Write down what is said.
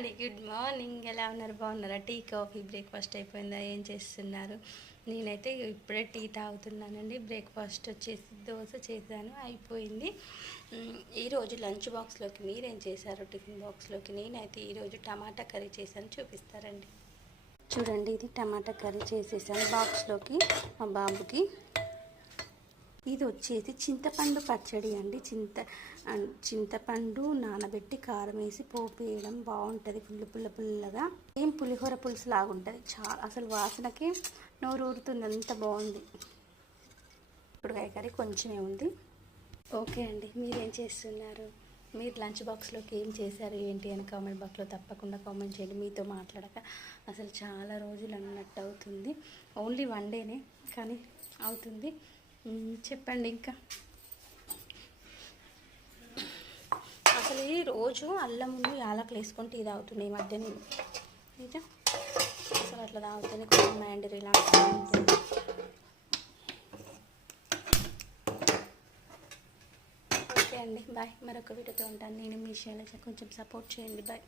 అండి, good morning. ఎలా ఉన్నారు? బాగున్నారా? టీ కాఫీ బ్రేక్ఫాస్ట్ అయిపోయిందా? ఏం చేస్తున్నారు? నేనైతే ఇప్పుడే టీ తాగుతున్నానండి. బ్రేక్ఫాస్ట్ వచ్చేసి దోశ చేశాను, అయిపోయింది. ఈరోజు లంచ్ బాక్స్లోకి మీరేం చేశారు? టిఫిన్ బాక్స్లోకి నేనైతే ఈరోజు టమాటా కర్రీ చేశాను, చూపిస్తారండి. చూడండి, ఇది టమాటా కర్రీ చేసేసాను బాక్స్లోకి మా బాబుకి. ఇది వచ్చేసి చింతపండు పచ్చడి అండి. చింతపండు నానబెట్టి కారం వేసి పోపు వేయడం బాగుంటుంది, పుల్లగా. ఏం పులిహోర పులుసు లాగా ఉంటుంది. అసలు వాసనకి నోరు ఊరుతుంది, అంత బాగుంది. ఇప్పుడు కర్రీ కొంచెమే ఉంది. ఓకే అండి, మీరేం చేస్తున్నారు? మీరు లంచ్ బాక్స్లోకి ఏం చేశారు ఏంటి అని కామెంట్ బాక్స్లో తప్పకుండా కామెంట్ చేయండి. మీతో మాట్లాడక అసలు చాలా రోజులు అన్నట్టు అవుతుంది. ఓన్లీ వన్ డేనే కానీ అవుతుంది. చెప్పండి. ఇంకా అసలు ఈ రోజు అల్లం ముందు యాలకులు వేసుకొని టీ తాగుతుంది ఈ మధ్య నేను. నిజం, అసలు అట్లా తాగుతుంది, కొంచెం మైండ్ రిలాక్స్ ఉంటుంది. ఓకే అండి, బాయ్. మరొక వీడియోతో ఉంటాను. నేను మీ విషయాలు కొంచెం సపోర్ట్ చేయండి. బాయ్.